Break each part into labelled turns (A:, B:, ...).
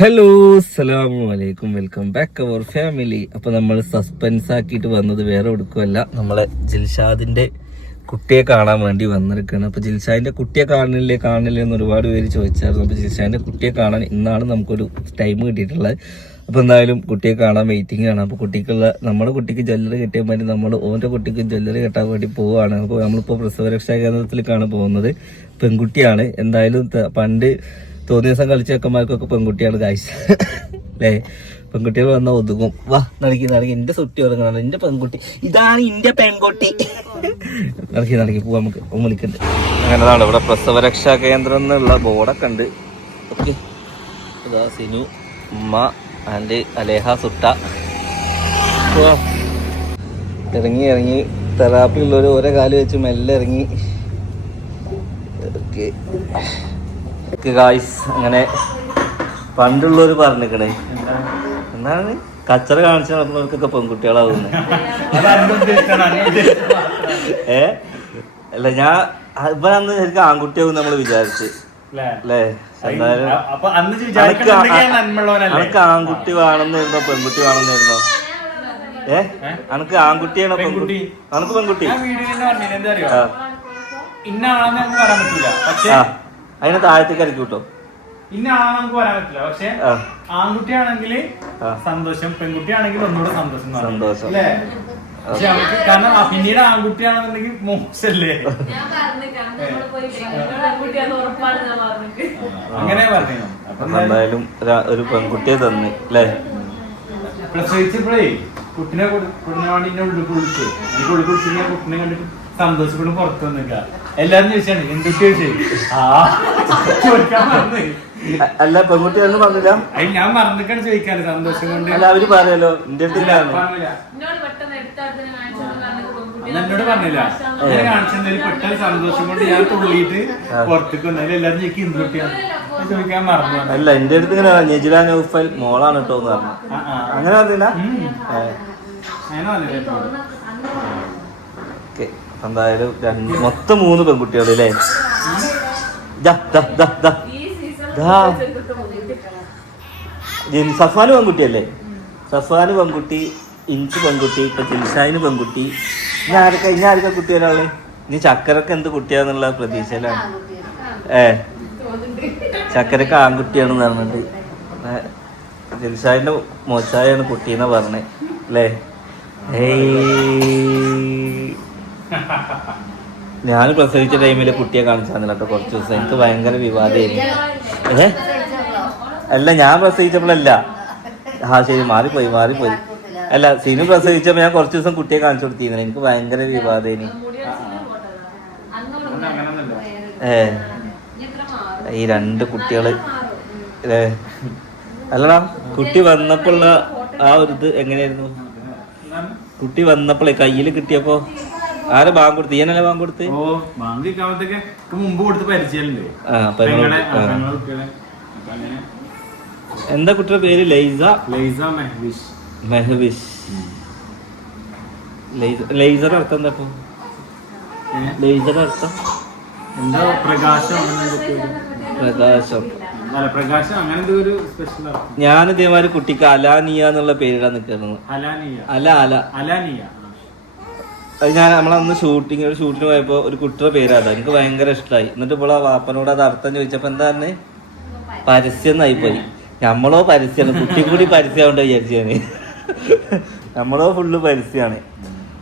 A: Hello സലാം അലൈക്കും. Welcome back അവർ family അപ്പൊ നമ്മൾ സസ്പെൻസ് ആക്കിയിട്ട് വന്നത് വേറെ എടുക്കുമല്ല നമ്മളെ ജിൽഷാദിന്റെ കുട്ടിയെ കാണാൻ വേണ്ടി വന്നിരിക്കുകയാണ്. അപ്പൊ ജിൽഷാദിന്റെ കുട്ടിയെ കാണില്ലേ കാണില്ലേ എന്ന് ഒരുപാട് പേര് ചോദിച്ചായിരുന്നു. അപ്പൊ ജിൽഷാദിന്റെ കുട്ടിയെ കാണാൻ ഇന്നാണ് നമുക്കൊരു ടൈം കിട്ടിയിട്ടുള്ളത്. അപ്പൊ എന്തായാലും കുട്ടിയെ കാണാൻ വെയിറ്റിംഗ് ആണ്. അപ്പൊ കുട്ടിക്കുള്ള നമ്മുടെ കുട്ടിക്ക് ജ്വല്ലറി കിട്ടിയാൽ വേണ്ടി നമ്മൾ ഓന്റെ കുട്ടിക്ക് ജ്വല്ലറി കെട്ടാൻ വേണ്ടി പോവുകയാണ് അപ്പോൾ നമ്മളിപ്പോൾ പ്രസവരക്ഷാ കേന്ദ്രത്തിലേക്കാണ് പോകുന്നത്. പെൺകുട്ടിയാണ്. എന്തായാലും പണ്ട് തോന്നിയ ദിവസം കളിച്ച ചെക്കന്മാർക്കൊക്കെ പെൺകുട്ടിയാണ് കാഴ്ച അല്ലേ പെൺകുട്ടികൾ വന്നാൽ ഒതുങ്ങും. വാ നടക്കി നടക്കി. എന്റെ സുട്ടി ഉറങ്ങണം എന്റെ പെൺകുട്ടി. ഇതാണ് എന്റെ പെൺകുട്ടി. നടക്കി നടക്കി. പോവാ നമുക്ക്. വിളിക്കണ്ട്. അങ്ങനെതാണ് ഇവിടെ പ്രസവരക്ഷാ കേന്ദ്രം എന്നുള്ള ബോർഡൊക്കെ ഉണ്ട്. ഓക്കെ. സിനു ഉമ്മ ആൻഡ് അലേഹ സുട്ട. ഇറങ്ങി ഇറങ്ങി. തെറാപ്പി ഉള്ളവർ ഓരോ കാൽ വെച്ച് മെല്ലെ ഇറങ്ങി. ഓക്കെ. ഗായ്സ് അങ്ങനെ പണ്ടുള്ളവർ പറഞ്ഞിരിക്കണേ എന്താണ്? കച്ചറ കാണിച്ചു നടന്നവർക്കൊക്കെ പെൺകുട്ടികളാവുന്നത് ഏ? അല്ല ഞാൻ ഇപ്പൊ അന്ന് ശരിക്കും ആൺകുട്ടിയാവും നമ്മൾ വിചാരിച്ച്. അല്ലേ? എന്തായാലും അനക്ക് ആൺകുട്ടി വേണമെന്നായിരുന്നോ പെൺകുട്ടി വേണമെന്നായിരുന്നോ ഏ? അനക്ക് ആൺകുട്ടിയാണോ പെൺകുട്ടി. അനക്ക് പെൺകുട്ടി?
B: ഞാൻ വീഡിയോയിൽ പറഞ്ഞില്ല അറിയോ?
A: ആ.
B: ഇന്ന ആളാന്ന് നമുക്ക് പറയാൻ പറ്റില്ല പക്ഷെ
A: അതിനെ താഴത്തേക്ക് ഇറക്കി വിട്ടോ.
B: പിന്നെ ആളാന്ന് നമുക്ക് പറയാൻ പറ്റില്ല. പക്ഷെ
A: ആ.
B: ആൺകുട്ടിയാണെങ്കിൽ
A: ആ.
B: സന്തോഷം പെൺകുട്ടിയാണെങ്കിൽ ഒന്നുകൂടെ സന്തോഷം
A: സന്തോഷം.
B: അല്ലേ? പക്ഷെ നമുക്ക് കാരണം ആ. പിന്നീട് ആൺകുട്ടിയാണെന്നുണ്ടെങ്കിൽ മോശല്ലേ അങ്ങനെ പറഞ്ഞു
A: എന്തായാലും ഒരു- പെൺകുട്ടിയെ തന്നെ അല്ലേ?
B: പ്രസവിച്ചപ്പോഴേ കുട്ടിനെ കൊടു- കുട്ടിനെ വേണ്ടി എന്നെ ഉള്ളിൽ കുളിച്ച്. എനിക്ക് ഉള്ളിൽ കുളിച്ച് ഞാൻ കുട്ടിനെ കണ്ടിട്ട് സന്തോഷപ്പെടും പുറത്തു വന്നിക്ക എല്ലാരും ചോദിച്ചാണ് എന്തൊക്കെ ചോദിച്ചു? ആ ചോദിക്കാൻ
A: അല്ല പെൺകുട്ടി ഒന്നും പറഞ്ഞില്ല?
B: അത് ഞാൻ മറന്നിട്ടാണ് ചോദിക്കാറ് സന്തോഷം കൊണ്ട്.
A: അല്ല അവർ പറയല്ലോ എന്റെ അടുത്ത് ഇല്ലാന്ന്.
B: പറഞ്ഞില്ല.
C: എന്നോട്
B: അന്ന് പറഞ്ഞില്ല. ഞാൻ കാണിച്ചതിൽ പെട്ടെന്ന് സന്തോഷം കൊണ്ട് ഞാൻ തുള്ളിയിട്ട് പുറത്തേക്ക് വന്നാലും എല്ലാരും ചോദിക്കും എന്തൊക്കെയാണ് ചോദിക്കാൻ മറന്നു.
A: അല്ല എന്റെ അടുത്ത് ഇങ്ങനെ നെജില നൗഫൽ മോളാണ് കേട്ടോ എന്ന് പറഞ്ഞു. അങ്ങനെ പറഞ്ഞില്ല?
B: അങ്ങനെ.
A: എന്തായാലും രണ്ട് മൊത്തം മൂന്ന് പെൺകുട്ടികൾ അല്ലേ സഫാന് പെൺകുട്ടിയല്ലേ? സഫാന് പെൺകുട്ടി ഇഞ്ച് പെൺകുട്ടി ഇപ്പൊ ജിൻഷാന് പെൺകുട്ടി. ഇനി ആരൊക്കെ ഇനി ആരൊക്കെ കുട്ടി ഇനി ചക്കരക്ക് എന്ത് കുട്ടിയാന്നുള്ള പ്രതീക്ഷയിലാണ്. ഏ? ചക്കരക്ക് ആൺകുട്ടിയാണെന്ന് പറഞ്ഞിട്ട്. ഏ, മോശായാണ് കുട്ടീന്നാ പറഞ്ഞേ. അല്ലേ ഞാൻ പ്രസവിച്ച ടൈമിൽ കുട്ടിയെ കാണിച്ചാന്നില്ല കേട്ടോ കുറച്ച് ദിവസം. എനിക്ക് ഭയങ്കര വിവാദമായിരുന്നു ഏ? അല്ല ഞാൻ പ്രസവിച്ചപ്പോഴല്ല ആ ശരി മാറിപ്പോയി മാറിപ്പോയി. അല്ല സിനു പ്രസവിച്ചപ്പോ ഞാൻ കുറച്ച് ദിവസം കുട്ടിയെ കാണിച്ചു കൊടുത്തിരുന്നില്ല എനിക്ക് ഭയങ്കര
B: അങ്ങനൊന്നുമില്ല.
A: ഏ. ഈ രണ്ട് കുട്ടികൾ അല്ലടാ കുട്ടി വന്നപ്പോഴുള്ള ആ ഒരു ഇത് എങ്ങനെയായിരുന്നു? കുട്ടി വന്നപ്പോഴേ കയ്യിൽ കിട്ടിയപ്പോ ആരെ ബാങ്ക് കൊടുത്ത്? ഈയനല്ലേ ബാങ്ക് കൊടുത്ത്?
B: ഓ ബാങ്ക് ഇക്കാമത്തൊക്കെ മുമ്പ് കൊടുത്ത് പരിചയമുണ്ട്.
A: എന്താ കുട്ടിയുടെ പേര്? ലൈസ?
B: ലൈസ മെഹബിഷ്.
A: മെഹവിഷ് ലൈസ ലൈസർ അർത്ഥം എന്താ? ലൈസർ അർത്ഥം?
B: എന്താ പ്രകാശം
A: പ്രകാശം. ഞാൻ ഇതേമാതിരി കുട്ടിക്ക് അലാനിയ എന്നുള്ള പേരിടാൻ നിൽക്കുന്നത്
B: അലാനിയ.
A: അല അല.
B: അലാനിയ.
A: അത് ഞാൻ നമ്മളന്ന് ഷൂട്ടിങ് ഒരു ഷൂട്ടിന് പോയപ്പോ ഒരു കുട്ടിയുടെ പേരാണ് എനിക്ക് ഭയങ്കര ഇഷ്ടമായി എന്നിട്ട് ഇപ്പോൾ ആ വാപ്പനോട് അത് അർത്ഥം ചോദിച്ചപ്പോ എന്താ പറഞ്ഞേ? പരസ്യം എന്നായി പോയി. നമ്മളോ പരസ്യമാണ് കുട്ടി കൂടി പരസ്യമാവണ്ട വിചാരിച്ചു നമ്മളോ ഫുള്ള് പരസ്യമാണ്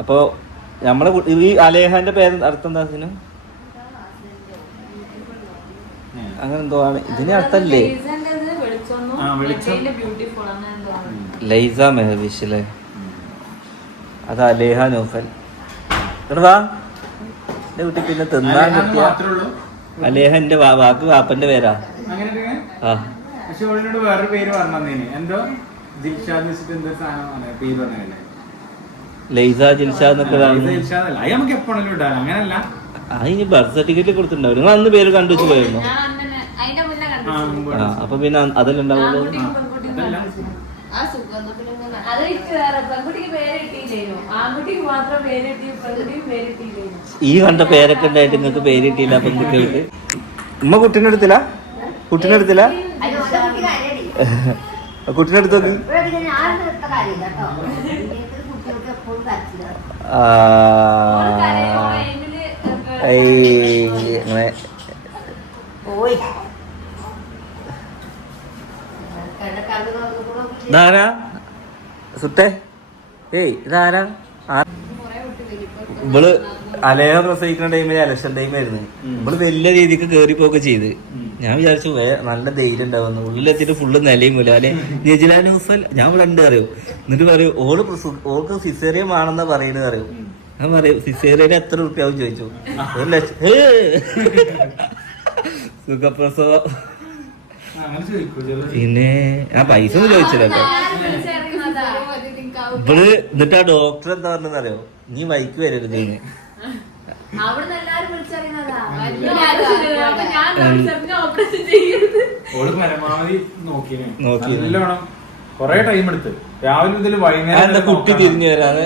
A: അപ്പോ നമ്മളെ ഈ അലേഹാന്റെ പേര് അർത്ഥം എന്താ സിനു അങ്ങനെ എന്തോ ആണ്. ഇതിന് അർത്ഥല്ലേ? ലൈസ മെഹബീഷ് അല്ലേ അത് അലേഹ നോഫൽ. എന്റെ കുട്ടി പിന്നെ തിന്നാൻ കിട്ടിയ അലേഹ എന്റെ വാക്ക് വാപ്പന്റെ പേരാ. ആ.
B: പക്ഷെ ഓളിനോട് വേറൊരു പേര് എന്തോ? ദിൽഷാദ് വെച്ചിട്ട് പേര്
A: ലൈസ എന്നൊക്കെ
B: നമുക്ക് എപ്പോഴെങ്കിലും ഇടാൻ അങ്ങനല്ല.
A: ആ ഇനി ബർത്ത് സർട്ടിഫിക്കറ്റ് കൊടുത്തിട്ടുണ്ടാവും. നിങ്ങൾ അന്ന് പേര് കണ്ടു വെച്ച് പോയിരുന്നു അപ്പൊ പിന്നെ
B: അതല്ല.
A: ഈ കണ്ട പേരൊക്കെ ഉണ്ടായിട്ട് നിങ്ങൾക്ക് പേര് കിട്ടിയില്ല പെൺകുട്ടികൾക്ക്? ഉമ്മ കുട്ടീനെ എടുത്തില്ല? കുട്ടീനെ എടുത്തില്ല? കുട്ടീനെ എടുത്ത് നോക്ക്. അങ്ങനെ. ഏയ് ഇതാരാ? ഇവൾ അലേഹ പ്രസവിക്കുന്ന ടൈമിൽ ഇലക്ഷൻ ടൈം ആയിരുന്നു. ഇവൾ വലിയ രീതിക്ക് കേറിപ്പോക്കെ ചെയ്ത്. ഞാൻ വിചാരിച്ചു നല്ല ധൈര്യം ഉണ്ടാവുന്നു ഉള്ളിലെത്തിയിട്ട് ഫുള്ള് നിലയും വരും അല്ലെ നെജില ന്യൂസൽ ഞാൻ ഇവിടെ ഉണ്ട് അറിയോ എന്നിട്ട് പറയൂ ഓൾ പ്രസു- ഓൾക്ക് സിസേറിയം ആണെന്ന് പറയുന്നത് അറിയൂ ഞാൻ പറയും സിസേറിയന് എത്ര റുപ്യാവും ചോദിച്ചു. ഒരു ലക്ഷം ഹേ! സുഖപ്രസവം. പിന്നെ ആ പൈസ ഒന്നും ചോദിച്ചില്ല കേട്ടോ. ഇവൾ എന്നിട്ട് ആ ഡോക്ടർ എന്താ പറഞ്ഞറിയോ നീ വൈക്ക് വരരുത്
B: ഓൾ പരമാവധി നോക്കിനെ
A: നോക്കിയത്.
B: നല്ലോണം കൊറേ ടൈം എടുത്ത്. രാവിലെ മുതൽ
A: അതെന്താ
B: വൈകുന്നേരം
A: കുട്ടി തിരിഞ്ഞു വരാതെ?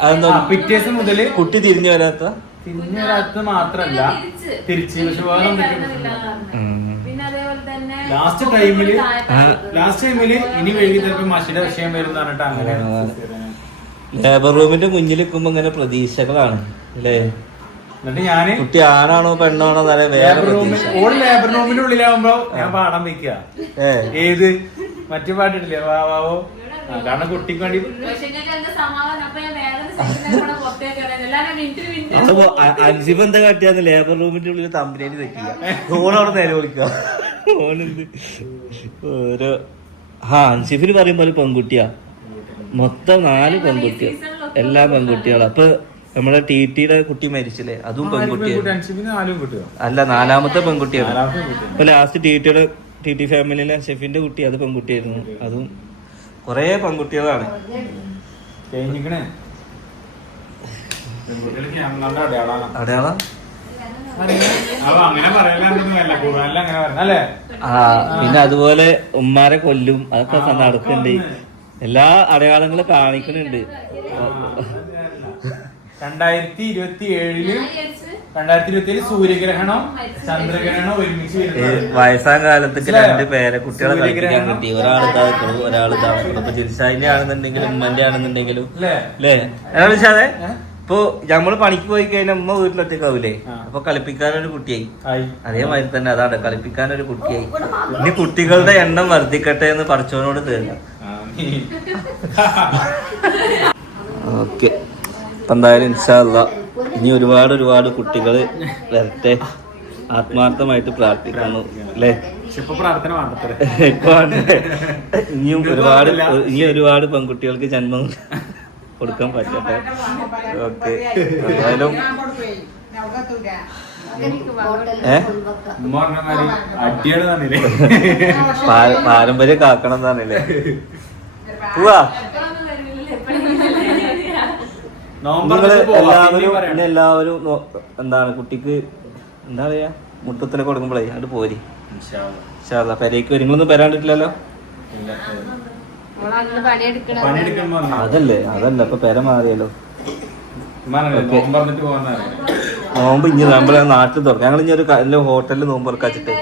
A: അതെന്താ
B: ആ, പിറ്റേ ദിവസം മുതൽ
A: കുട്ടി തിരിഞ്ഞു വരാത്ത?
B: തിരിഞ്ഞു വരാത്ത മാത്രല്ല.
C: തിരിച്ച്.
B: തിരിച്ച്. പക്ഷെ വേറെ
C: കരുതലില്ലാന്ന് പറഞ്ഞു.
A: ഉം.
C: പിന്നെ അതേപോലെ തന്നെ
B: ലാസ്റ്റ്
A: ടൈമിൽ
B: ലാസ്റ്റ് ടൈമിൽ ഇനി വൈകി ചിലപ്പോ മഷിയുടെ വിഷയം വരും പറഞ്ഞിട്ട് അങ്ങനെ
A: ലേബർ റൂമിന്റെ മുന്നിൽ നിൽക്കുമ്പോ ഇങ്ങനെ പ്രതീക്ഷകളാണ് അല്ലേ?
B: എന്നിട്ട് ഞാൻ
A: കുട്ടി ആണാണോ പെണ്ണാണോ നല്ല വേറെ പ്രതീക്ഷ.
B: ഓൾ ലേബർ റൂമിന്റെ ഉള്ളിലാവുമ്പോ ഞാൻ പാടാൻ വെക്കുക ഏത്? മറ്റു പാട്ടിട്ടില്ലേ? വാവാവോ കാരണം കുട്ടിക്ക് വേണ്ടി
C: ഞാൻ എന്താ ഞാൻ
A: കാട്ടിയാന്ന് ലേബർ റൂമിന്റെ ഉള്ളിൽ തമ്പനേന് തെറ്റില്ല. അവിടെ നേരെ വിളിക്കുക. ഓനെന്ത്? ഓരോ ആ അൻസിഫിന് പറയുമ്പോൾ ഒരു പെൺകുട്ടിയാ. മൊത്തം നാല് പെൺകുട്ടികൾ എല്ലാ പെൺകുട്ടികളും. അപ്പൊ നമ്മളെ ടി ടിയുടെ കുട്ടി മരിച്ചില്ലേ? അതും പെൺകുട്ടിയാണ്
B: കിട്ടുക
A: അല്ല നാലാമത്തെ പെൺകുട്ടിയാണ്. അപ്പൊ ലാസ്റ്റ് ടി ടിയുടെ ടി ടി ഫാമിലിയിലെ ഷെഫിന്റെ കുട്ടി അത് പെൺകുട്ടിയായിരുന്നു. അതും കൊറേ പെൺകുട്ടികളാണ്. അടയാളം? ആ പിന്നെ അതുപോലെ ഉമ്മാരെ കൊല്ലും. അതൊക്കെ നടക്കുന്നുണ്ട്. എല്ലാ അടയാളങ്ങളും കാണിക്കുന്നുണ്ട്.
B: രണ്ടായിരത്തി ഇരുപത്തി
C: ഏഴിൽ
B: രണ്ടായിരത്തി ഇരുപത്തി ഏഴ് സൂര്യഗ്രഹണം ചന്ദ്രഗ്രഹണം ഒരുമിച്ച്
A: വയസ്സാം കാലത്തേക്ക് രണ്ട് പേരെ കുട്ടികളെ
B: കളിക്കാൻ.
A: കിട്ടി ഒരാൾ ഇതാക്കണം ഒരാൾ ഇതാക്കണം ഇപ്പൊ ആണെന്നുണ്ടെങ്കിലും ഉമ്മന്റെ ആണെന്നുണ്ടെങ്കിലും
B: അല്ലേ?
A: അയാൾ വിളിച്ചാതെ? ഇപ്പൊ നമ്മൾ പണിക്ക് പോയി കഴിഞ്ഞാൽ ഉമ്മ വീട്ടിലൊറ്റക്കാവൂലേ. അപ്പൊ കളിപ്പിക്കാനൊരു കുട്ടിയായി. അതേമാതിരി തന്നെ അതാണ് കളിപ്പിക്കാനൊരു കുട്ടിയായി. ഇനി കുട്ടികളുടെ എണ്ണം വർദ്ധിക്കട്ടെ എന്ന് പഠിച്ചവനോട്
B: ആ, നീ-
A: ഓക്കെ. അപ്പൊ എന്തായാലും ഇൻഷാല്ല ഇനി ഒരുപാട് ഒരുപാട് കുട്ടികൾ വരട്ടെ. ആത്മാർത്ഥമായിട്ട് പ്രാർത്ഥിക്കുന്നു അല്ലേ?
B: ഇപ്പൊ.
A: ഇനിയും ഒരുപാട് ഇനി ഒരുപാട് പെൺകുട്ടികൾക്ക് ജന്മം. കൊടുക്കാൻ പറ്റട്ടെ. ഓക്കെ. എന്തായാലും പാരമ്പര്യം കാക്കണം എന്നാണല്ലേ പോവാ.
B: നിങ്ങൾ
A: എല്ലാവരും. എല്ലാവരും എന്താണ് കുട്ടിക്ക് എന്താ പറയാ? മുട്ടത്തിനൊക്കെ കൊടുക്കുമ്പോഴേ അത് പോരി.
B: ഇൻഷാ
A: വരും പെരേക്ക് നിങ്ങളൊന്നും പെരാണ്ടിട്ടില്ലല്ലോ അതല്ലേ അതല്ല ഇപ്പൊ പെര മാറിയല്ലോ.
B: നോമ്പ്
A: ഇനി നമ്മളെ നാട്ടിൽ തുറക്കാം ഞങ്ങൾ ഇനി ഒരു നല്ല ഹോട്ടലിൽ നോമ്പ് തുറക്കാച്ചിട്ട്.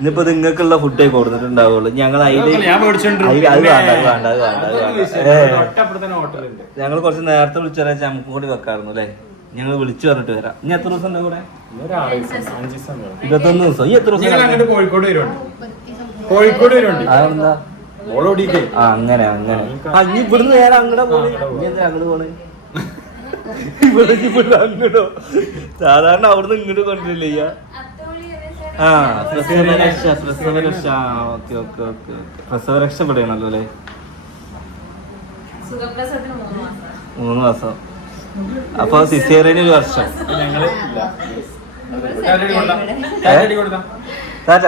A: ഇനിയിപ്പോ നിങ്ങൾക്കുള്ള ഫുഡേ കൊടുത്തിട്ടുണ്ടാവുള്ളൂ. ഞങ്ങൾ അതിൽ അത് വേണ്ട അത് വേണ്ട അത് വേണ്ട അത് വേണ്ട. ഞങ്ങൾ കുറച്ച് നേരത്തെ വിളിച്ചാൽ നമുക്ക് കൂടി വെക്കാറുന്നു അല്ലേ? ഞങ്ങൾ വിളിച്ചു പറഞ്ഞിട്ട് വരാം. ഇനി എത്ര ദിവസം ഉണ്ടാവും കൂടെ
B: ഒരു ആറ് അഞ്ച് ദിവസം ഉണ്ടാവും.
A: ഇരുപത്തൊന്ന് ദിവസം. ഈ എത്ര ദിവസം
B: അങ്ങോട്ട് കോഴിക്കോട് വരുന്നുണ്ട് കോഴിക്കോട് വരുന്നുണ്ട്
A: അതെന്താ? ആ അങ്ങനെ അങ്ങനെ. ആ ഇനി ഇവിടുന്ന് നേരെ അങ്ങടെ പോണ്. ഇനി എന്താ അങ്ങോട്ട് പോണ്? ഇവിടെ ഇവിടെ അങ്ങോട്ടോ സാധാരണ അവിടുന്ന് ഇങ്ങോട്ട് കൊണ്ടില്ലേ ആ പ്രസവരക്ഷ പ്രസവരക്ഷ. ഓക്കെ ഓക്കെ ഓക്കെ പ്രസവരക്ഷ ഇവിടെയാണല്ലോ അല്ലേ?
C: മൂന്ന് മാസം.
A: മൂന്ന് മാസം. അപ്പൊ സിസേറിയന് ഒരു വർഷം.
B: ടാറ്റ.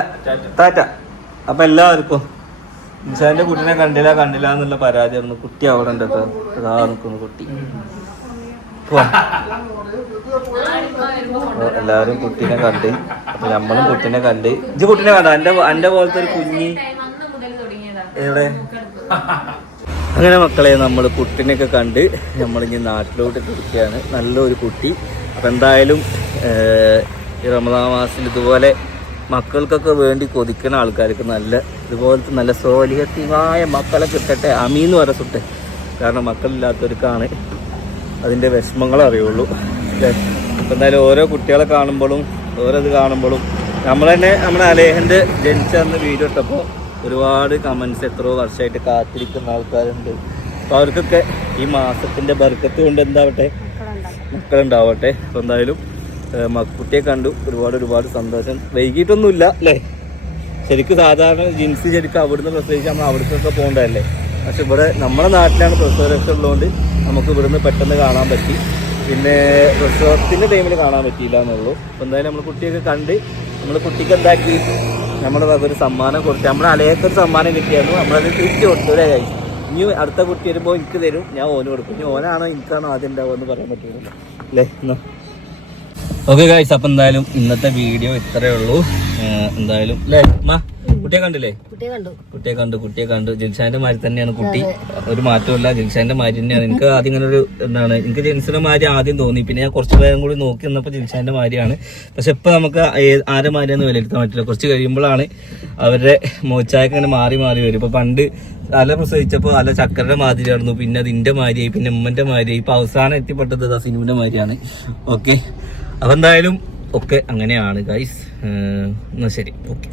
A: താറ്റ അപ്പൊ എല്ലാവർക്കും നിസാന്റെ കുട്ടിനെ കണ്ടില്ല കണ്ടില്ല എന്നുള്ള പരാതി ആയിരുന്നു. കുട്ടി അവിടെ ഉണ്ട് നിൽക്കുന്നു കുട്ടി. എല്ലാവരും കുട്ടീനെ കണ്ട്. അപ്പൊ നമ്മളും കുട്ടീനെ കണ്ട്. ഇത് കുട്ടീനെ കണ്ട? എന്റെ എന്റെ പോലത്തെ ഒരു കുഞ്ഞി. എവിടെ? അങ്ങനെ മക്കളെ നമ്മൾ കുട്ടിനെയൊക്കെ കണ്ട് നമ്മളിനി നാട്ടിലോട്ട് കൊടുക്കുകയാണ് നല്ലൊരു കുട്ടി. അപ്പം എന്തായാലും ഈ റമദാ മാസത്തിൽ ഇതുപോലെ മക്കൾക്കൊക്കെ വേണ്ടി കൊതിക്കുന്ന ആൾക്കാർക്ക് നല്ല ഇതുപോലത്തെ നല്ല സോലിഹത്യമായ മക്കളെ കിട്ടട്ടെ. അമീന്ന് പറ സുട്ടെ. കാരണം മക്കളില്ലാത്തവർക്കാണ് അതിന്റെ വിഷമങ്ങൾ അറിയുള്ളൂ. എന്തായാലും ഓരോ കുട്ടികളെ കാണുമ്പോഴും ഓരോ ഇത് കാണുമ്പോഴും നമ്മൾ തന്നെ നമ്മുടെ അലേഹന്റെ ജനിച്ച അന്ന് വീഡിയോ ഇട്ടപ്പോൾ ഒരുപാട് കമൻസ് എത്രയോ വർഷമായിട്ട് കാത്തിരിക്കുന്ന ആൾക്കാരുണ്ട്. അപ്പോൾ അവർക്കൊക്കെ ഈ മാസത്തിന്റെ ബർക്കത്ത് കൊണ്ട് എന്താവട്ടെ? മക്കളുണ്ടാവട്ടെ. അപ്പോൾ എന്തായാലും കുട്ടിയെ കണ്ടു. ഒരുപാട് ഒരുപാട് സന്തോഷം. വൈകിട്ടൊന്നുമില്ല അല്ലേ? ശരിക്കും സാധാരണ ജിൻസ് ശരിക്കും അവിടുന്ന് പ്രസവിച്ച് നമ്മൾ അവിടേക്കൊക്കെ പോകേണ്ടതല്ലേ? പക്ഷെ ഇവിടെ നമ്മുടെ നാട്ടിലാണ് പ്രസവരക്ഷ ഉള്ളതുകൊണ്ട് നമുക്ക് ഇവിടുന്ന് പെട്ടെന്ന് കാണാൻ പറ്റി. പിന്നെ പ്രസവത്തിന്റെ ടൈമിൽ കാണാൻ പറ്റിയില്ല എന്നുള്ളൂ. അപ്പോൾ എന്തായാലും നമ്മൾ കുട്ടിയൊക്കെ കണ്ട് നമ്മൾ കുട്ടിക്ക് എന്താക്കി? നമ്മുടെ ഒരു സമ്മാനം കൊടുത്തു നമ്മുടെ അലയത്തെ ഒരു സമ്മാനം കിട്ടിയായിരുന്നു. നമ്മളത് തിരിച്ചു കൊടുത്തു അല്ലേ guys? ഇനി അടുത്ത കുട്ടി വരുമ്പോൾ എനിക്ക് തരും. ഞാൻ ഓന് കൊടുക്കും. ഇനി ഓനാണോ എനിക്കാണോ ആദ്യം ഉണ്ടാവുക എന്ന് പറയാൻ പറ്റില്ല അല്ലേ? എന്നാ? ഓക്കെ ഗായ്സ് അപ്പം എന്തായാലും ഇന്നത്തെ വീഡിയോ ഇത്രയേ ഉള്ളൂ. എന്തായാലും അല്ലേ അമ്മ കുട്ടിയെ കണ്ടില്ലേ?
D: കുട്ടിയെ കണ്ടു.
A: കുട്ടിയെ കണ്ടു കുട്ടിയെ കണ്ടു. ജിൽഷാന്റെ മാതിരി തന്നെയാണ് കുട്ടി. ഒരു മാറ്റമില്ല ജിൽഷാന്റെ മാതിരി തന്നെയാണ്. എനിക്ക് ആദ്യം ഇങ്ങനെ ഒരു എന്താണ് എനിക്ക് ജിൻസിന്റെ മാതിരി ആദ്യം തോന്നി. പിന്നെ ഞാൻ കുറച്ച് പേരും കൂടി നോക്കി നിന്നപ്പോൾ ജിൽഷാന്റെ മാതിരിയാണ്. പക്ഷെ ഇപ്പൊ നമുക്ക് ആരെ മാതിരിയെന്ന് വിലയിരുത്താൻ പറ്റില്ല. കുറച്ച് കഴിയുമ്പോഴാണ് അവരുടെ മോച്ചായൊക്കെ ഇങ്ങനെ മാറി മാറി വരും. ഇപ്പൊ പണ്ട് അല പ്രസവിച്ചപ്പോൾ അല ചക്കരയുടെ മാതിരിയായിരുന്നു. പിന്നെ അതിന്റെ മാതിരിയായി. പിന്നെ ഉമ്മന്റെ മാതിരിയായി. ഇപ്പൊ അവസാനം എത്തിപ്പെട്ടത് ദാ സിനുവിന്റെ മാതിരിയാണ്. ഓക്കെ അപ്പൊ എന്തായാലും ഒക്കെ അങ്ങനെയാണ് ഗൈസ് എന്നാ ശരി. ഓക്കെ